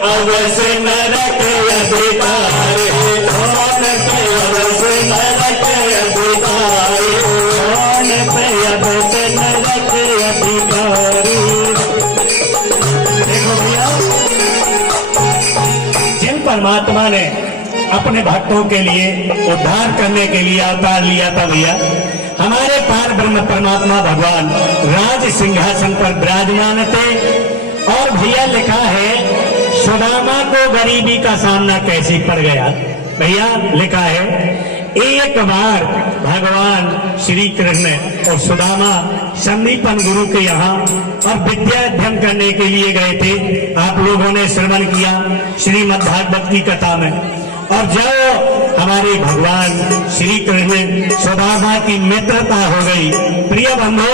अवश्य नरक अधिकारी, कौन पे अवश्य नरक अधिकारी, कौन पे अवश्य नरक अधिकारी। देखो भैया, जिन परमात्मा ने अपने भक्तों के लिए उद्धार करने के लिए अवतार लिया था भैया, हमारे पार ब्रह्म परमात्मा भगवान राज सिंहासन पर विराजमान थे। और भैया लिखा है सुदामा को गरीबी का सामना कैसे पड़ गया। भैया लिखा है एक बार भगवान श्री कृष्ण और सुदामा संदीपन गुरु के यहाँ और विद्या अध्ययन करने के लिए गए थे। आप लोगों ने श्रवण किया श्रीमद् भागवत की कथा में। और जब हमारे भगवान श्री कृष्ण सुदामा की मित्रता हो गई, प्रिय बंधु,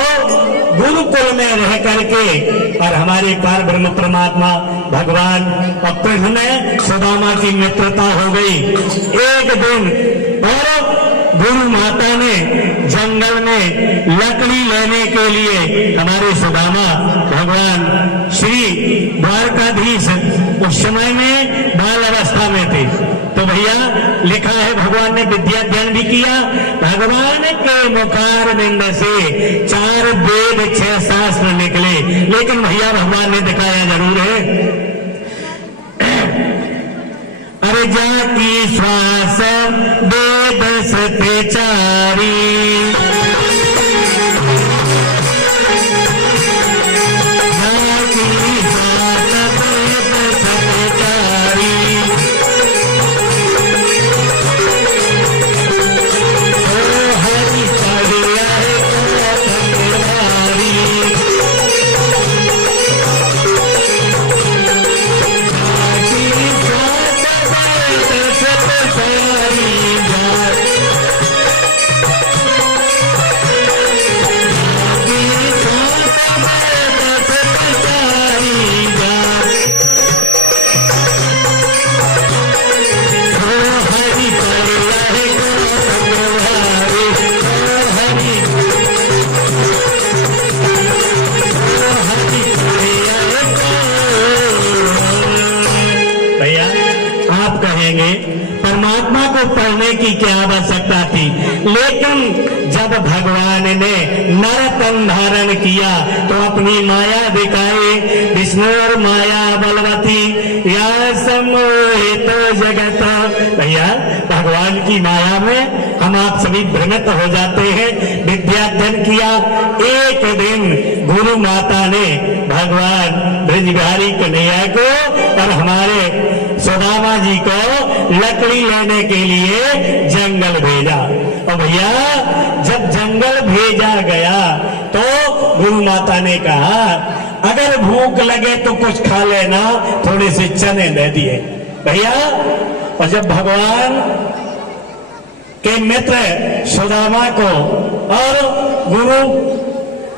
गुरुकुल में रह करके और हमारे पार ब्रह्म परमात्मा भगवान और कृष्ण में सुदामा की मित्रता हो गई। एक दिन और गुरु माता ने जंगल में लकड़ी लेने के लिए हमारे सुदामा भगवान श्री द्वारकाधीश उस समय में बाल अवस्था में थे। तो भैया लिखा है भगवान ने विद्या अध्ययन भी किया। भगवान के मुखारविंद से 4 वेद 6 शास्त्र निकले, लेकिन भैया भगवान ने दिखाया जरूर है। अरे जाकी श्वास वेद सत्यचारी, परमात्मा को पढ़ने की क्या आवश्यकता थी। लेकिन जब भगवान ने नर तन धारण किया तो अपनी माया दिखाई। विष्णु और माया बलवती या सम्मोहित जगत। भैया भगवान की माया में हम आप सभी भ्रमित हो जाते हैं। विद्याध्ययन किया। एक दिन गुरु माता ने भगवान ब्रज बिहारी कन्हैया को और हमारे सुदामा जी को लकड़ी लेने के लिए जंगल भेजा। और भैया जब जंगल भेजा गया तो गुरु माता ने कहा अगर भूख लगे तो कुछ खा लेना, थोड़े से चने दे दिए। भैया और जब भगवान के मित्र सुदामा को और गुरु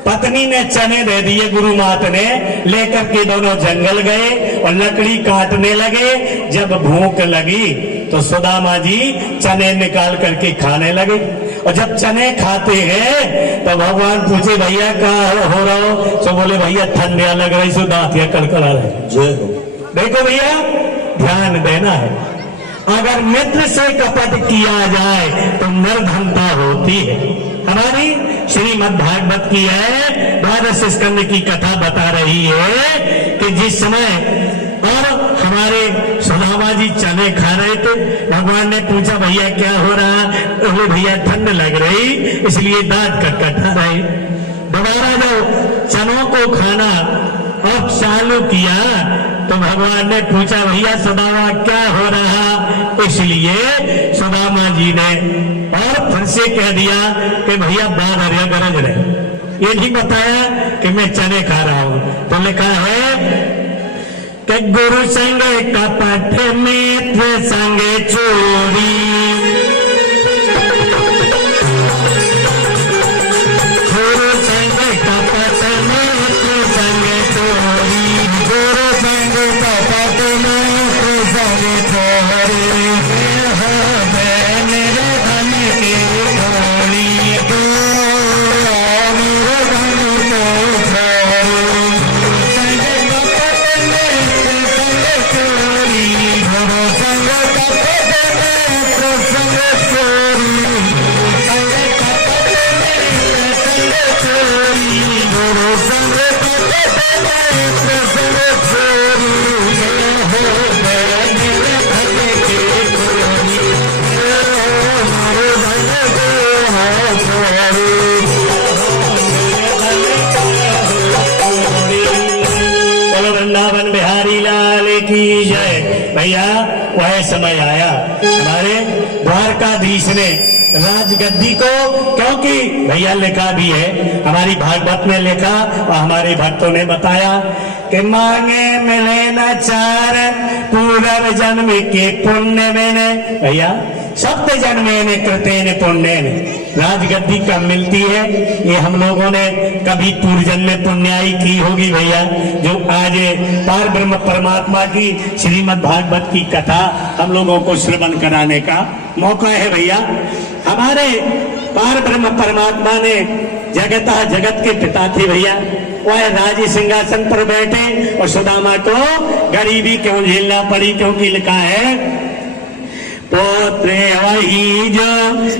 पत्नी ने चने दे दिए, गुरु माता ने लेकर के दोनों जंगल गए और लकड़ी काटने लगे। जब भूख लगी तो सुदामा जी चने निकाल करके खाने लगे। और जब चने खाते हैं तो भगवान पूछे भैया क्या हो रहा हो? तो बोले भैया ठंडिया लग रही सो दांतिया कड़कड़ा रहे। जय हो। देखो भैया ध्यान देना है, अगर मित्र से कपट किया जाए तो निर्धनता होती है। हमारी श्रीमद् भागवत की है 12 स्कंद की कथा बता रही है कि जिस समय और हमारे सुदामा जी चने खा रहे थे, भगवान ने पूछा भैया क्या हो रहा? तो भैया ठंड लग रही इसलिए दांत कटकटा रहे। दोबारा जब चनों को खाना और चालू किया तो भगवान ने पूछा भैया सुदामा क्या हो रहा? इसलिए सुदामा जी ने और फिर से कह दिया कि भैया बादरिया गरज रहे। ये नहीं बताया कि मैं चने खा रहा हूं। तो लिखा है कि गुरु संग कपट मित्र संग चोरी, गुरु संग कपट मित्र संग चोरी, गुरु संग कपट मित्र संग चोरी। की जय। भैया वह समय आया हमारे द्वारकाधीश ने राजगद्दी को, क्योंकि भैया लिखा भी है, हमारी भागवत में लिखा और हमारे भक्तों ने बताया कि मांगे मिले न चार पूर्व जन्म के पुण्य में। भैया सप्त जन्मे ने कृते ने पुण्य ने राजगद्दी कब मिलती है? ये हम लोगों ने कभी पूर्व जन्म में पुण्याई की होगी भैया, जो आज पार ब्रह्म परमात्मा की श्रीमद् भागवत की कथा हम लोगों को श्रवण कराने का मौका है। भैया हमारे पार ब्रह्म परमात्मा ने जगतः जगत के पिता थे भैया, वह राज सिंहासन पर बैठे और सुदामा को गरीबी क्यों झेलना पड़ी? क्योंकि लिखा है पुत्र वही जो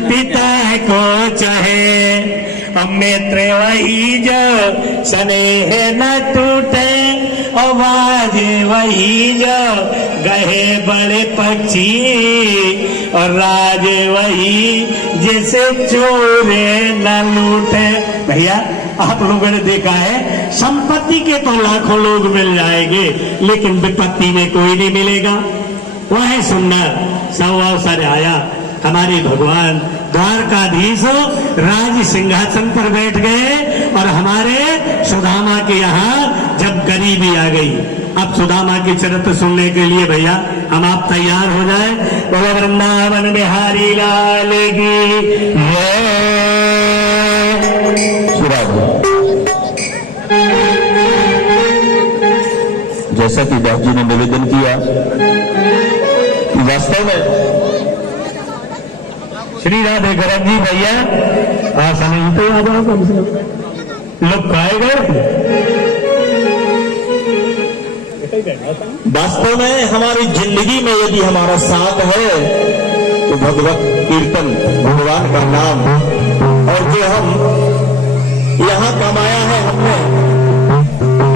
पिता को चाहे, मित्र वही जो स्नेह न टूटे, और बाजे वही जो गहे बड़े पक्षी, और राज वही जिसे चोरे न लूटे। भैया आप लोगों ने देखा है संपत्ति के तो लाखों लोग मिल जाएंगे, लेकिन विपत्ति में कोई नहीं मिलेगा। वह सुंदर सब अवसर आया, हमारे भगवान द्वारकाधीश राज सिंहासन पर बैठ गए और हमारे सुदामा के यहाँ जब गरीबी आ गई। अब सुदामा के चरित्र सुनने के लिए भैया हम आप तैयार हो जाए। बोलो वृंदावन बिहारी लाल की जय। जैसा कि दास जी ने निवेदन किया कि वास्तव में श्री राधे गरज जी भैया समय तो आ जाओ, कम से कम लोग खाए गए। वास्तव में हमारी जिंदगी में यदि हमारा साथ है तो भगवत कीर्तन, भगवान का नाम, और जो हम यहाँ कमाया है हमने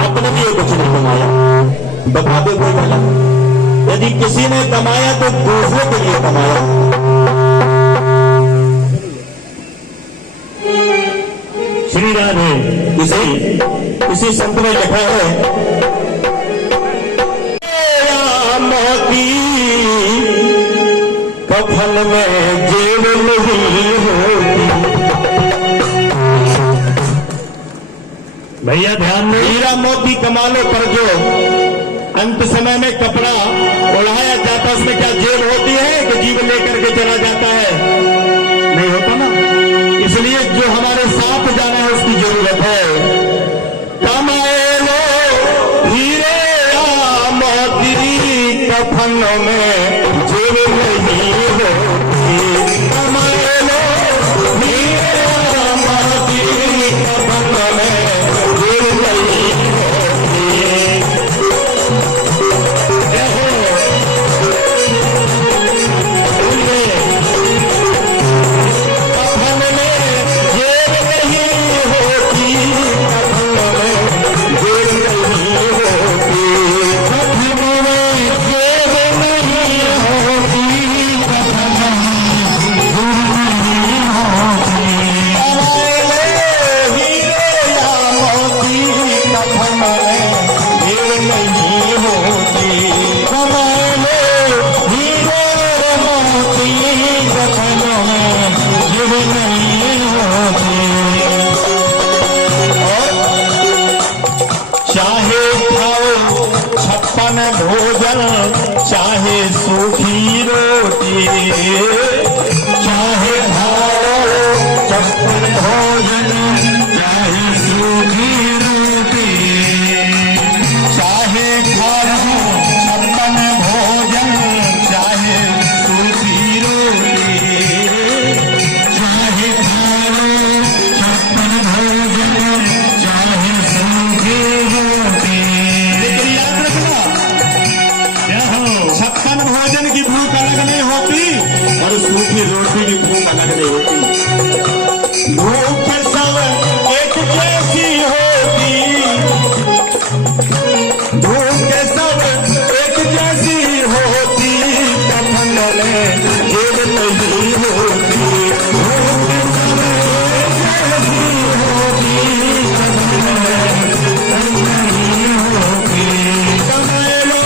अपने लिए कुछ नहीं कमाया, बता दो कोई गलत। यदि किसी ने कमाया तो दूसरों के लिए कमाया। श्री राधे किसी संत ने लिखा है मोती कफन में जेब नहीं होती। भैया ध्यान में, हीरा मोती कमा लो पर जो अंत समय में कपड़ा उड़ाया जाता है उसमें क्या जेब होती है कि जीव लेकर के चला जाता है? नहीं होता ना। इसलिए जो हमारे साथ जाना है उसकी जरूरत है। कमाए लो हीरे या मोती कफन में जेब नहीं होती। कमाए लो हीरे या मोती कफन में जेब नहीं होती। चाहे खाओ 56 भोजन, चाहे सूखी रोटी, चाहे खाओ 56 भोजन, चाहे सूखी रोटी, चाहे खाओ 56 भोजन, चाहे सूखी रोटी, चाहे खाओ 56 भोजन, चाहे सूखी रोटी। लेकिन याद रखना, 56 भोजन की भूख अलग नहीं होती और सूखी रोटी की भूख अलग नहीं होती। भूख सब एक जैसी होती, भूख सब एक जैसी होती, कफन में जेब नहीं होती। भूख सब एक जैसी होती, कफन में जेब नहीं होती। कमाए लो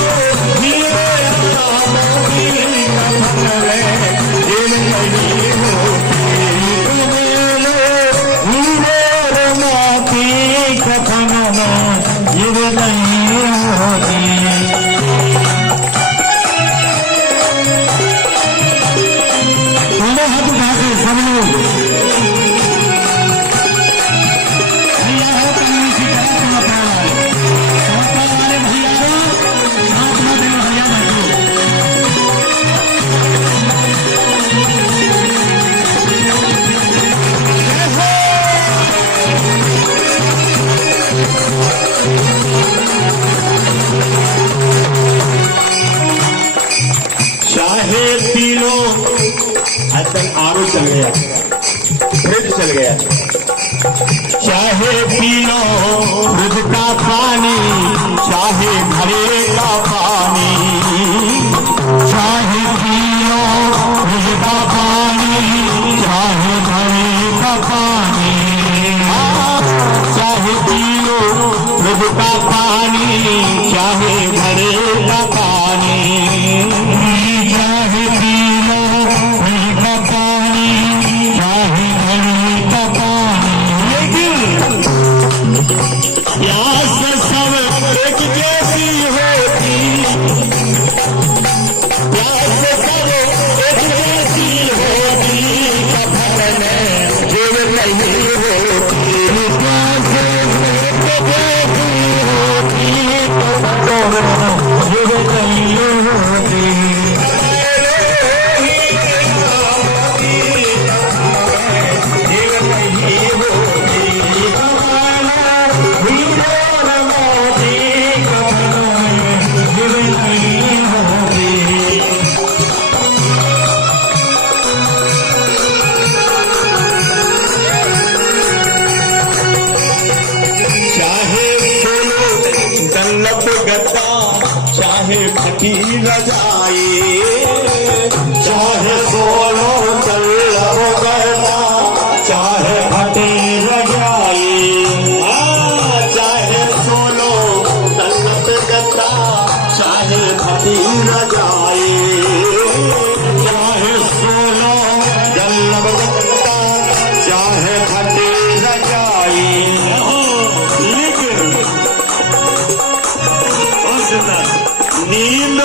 वो चल गया, फ्रिज चल गया। चाहे पी लो फ्रिज का पानी, चाहे घड़े का पानी, चाहे पी लो फ्रिज का पानी, चाहे घड़े का पानी, चाहे पी लो फ्रिज का पानी, चाहे घड़े का पानी, चाहे पी लो फ्रिज का पानी, चाहे घड़े का पानी। प्यास सब एक जैसी होती, प्यास सब एक जैसी होती, कफन में जेब नहीं होती, प्यास सब एक जैसी होती, कफन में जेब नहीं होती। गद्दा चाहे फटी रजाई, चाहे सोलो तल्लब गद्दा चाहे फटी रजाई, चाहे सोलो तल्लब गद्दा चाहे फटी रजाई, चाहे सोलो तल्लब गद्दा चाहे फटी रजाई। नींद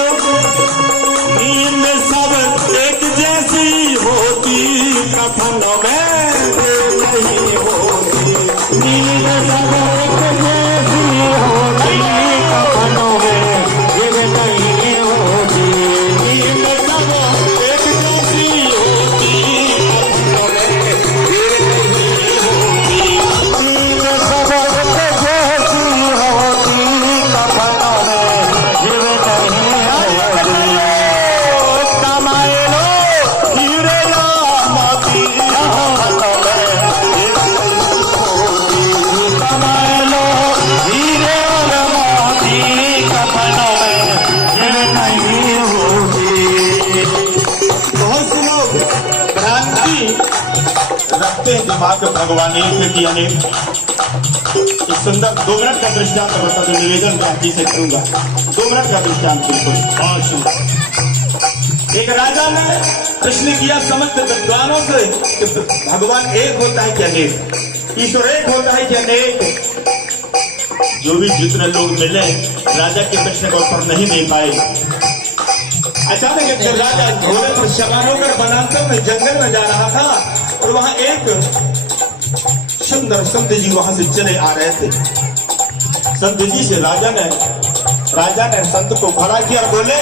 नींद सब एक जैसी होती, कफन में नहीं होती, नींद सब एक जैसी होती, कफन में नहीं होती, नींद सब एक जैसी होती, कफन में नहीं होती, नींद सब एक जैसी होती, कफन रखते हैं दिमाग में भगवान एक की अनेक। एक सुंदर 2 मिनट का दृष्टांत बता दो, निवेदन मैं से करूंगा। 2 मिनट का दृष्टांत बिल्कुल बहुत सुंदर। एक राजा ने प्रश्न किया समस्त विद्वानों से कि भगवान एक होता है कि अनेक, ईश्वर एक होता है कि अनेक। जो भी जितने लोग मिले राजा के प्रश्न का उत्तर नहीं दे पाए। अचानक एक राजा घोड़े पर सवार होकर वनांचल में जंगल में जा रहा था और वहां एक सुंदर संत जी वहां से चले आ रहे थे। संत जी से राजा ने संत को खड़ा किया और बोले,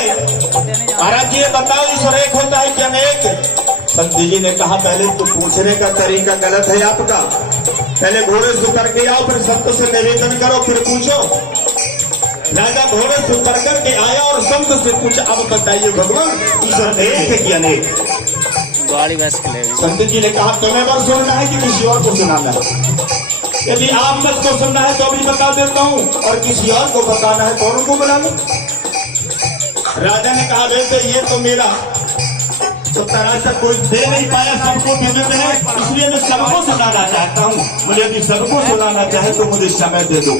महाराज जी बताओ ईश्वर एक होता है कि अनेक? संत जी ने कहा, पहले तो पूछने का तरीका गलत है आपका। पहले घोड़े से उतर के आओ, फिर संत से निवेदन करो, फिर पूछो। राजा घोड़े से उतर करके आया और संत से पूछा, अब बताइए भगवान ईश्वर एक है कि अनेक? संत जी ने कहा, तुम्हें बस सुनना है कि किसी और को सुनाना है? यदि आप मुझको सुनना है तो अभी बता देता हूँ, और किसी और को बताना है तो उनको बुला लो। राजा ने कहा, वैसे ये तो मेरा तो तरह से कोई दे नहीं पाया, सबको दे देते हैं, इसलिए मैं सबको सुनाना चाहता हूँ। मुझे यदि सबको सुनाना चाहे तो मुझे समय दे दो,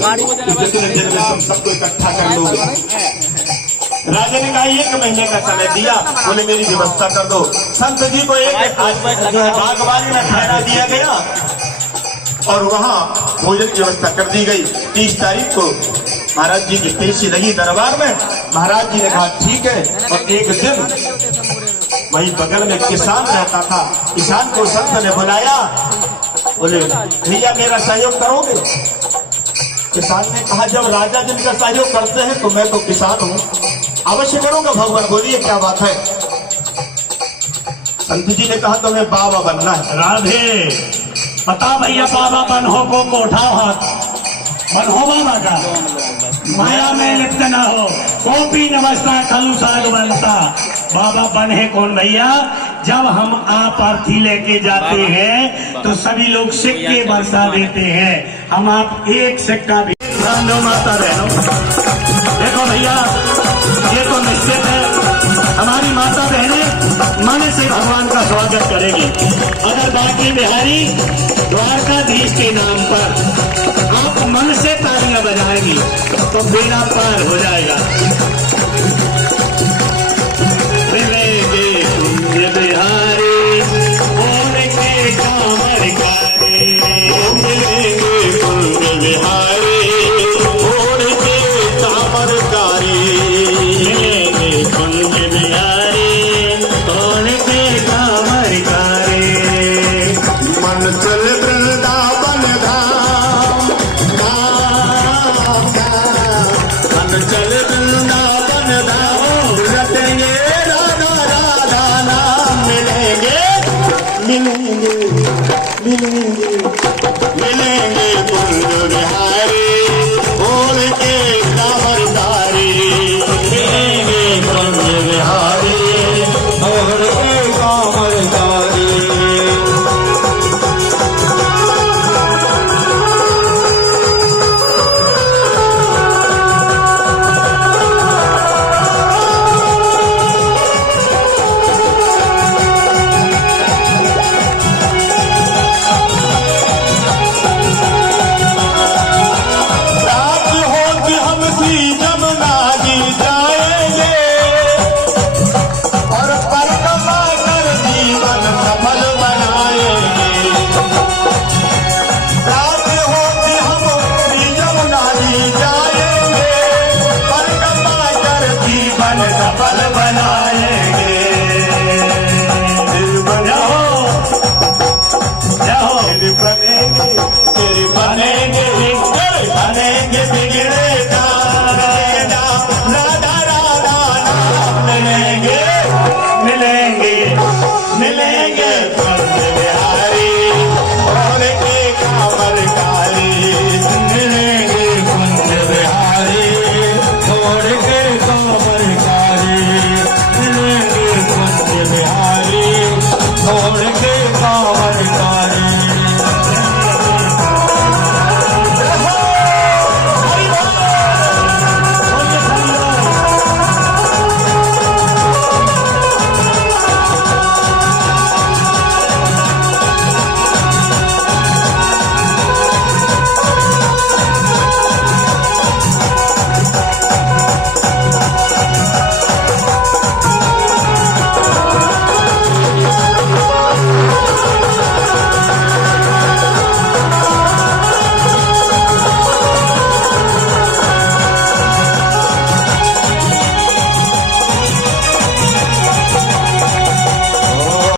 जितने दिन में तुम सबको इकट्ठा कर लोगे। राजा ने कहा, 1 महीने का समय दिया, बोले मेरी व्यवस्था कर दो। संत जी को एक जो है बागवानी में ठहरा दिया गया और वहाँ भोजन की व्यवस्था कर दी गई। 30 तारीख को महाराज जी की पेशी लगी दरबार में। महाराज जी ने कहा ठीक है। और एक दिन वही बगल में किसान रहता था, किसान को संत ने बुलाया, बोले भैया मेरा सहयोग करोगे? किसान ने कहा, जब राजा जिनका सहयोग करते हैं तो मैं तो किसान हूँ, अवश्य करूंगा भगवान। बोलिए क्या बात है? संत जी ने कहा, तुम्हें बाबा बनना है। राधे बता भैया, बाबा बन हो को उठाओ हाथ, बन हो बाबा का, माया में लिप्त न हो। कॉपी नमस्ता खलु साग बनता। बाबा बने कौन भैया? जब हम आप अर्थी लेके जाते हैं तो सभी लोग सिक्के बरसा देते हैं। हम आप एक सिक्का भी दो माता बहनों, देखो भैया ये तो निश्चित है हमारी माता बहनें मन से भगवान का स्वागत करेगी। अगर बाकी बिहारी द्वारकाधीश के नाम पर आप मन से तालियां बजाएंगी तो बेड़ा पार हो जाएगा। मिलेंगे कुंज बिहारी और के कांवर कारी, मिलेंगे कुंज बिहारी और के कांवर कारी, मिलेंगे कुंज बिहारी और के कांवर कारी। मन चल वृंदावन धाम, धाम, धाम। मन चल वृंदावन धाम, रटेंगे राधा राधा नाम। मिलेंगे मिलेंगे मिलेंगे मिलेंगे कुंज बिहारी और के कांवर कारी, मिलेंगे कुंज बिहारी और के कांवर कारी। रात होगी हम सी जमुना जी जाएंगे और परिक्रमा कर जीवन सफल बनाएंगे। रात होगी हम सी जमुना जी जाएंगे, परिक्रमा कर जीवन सफल बनाएंगे।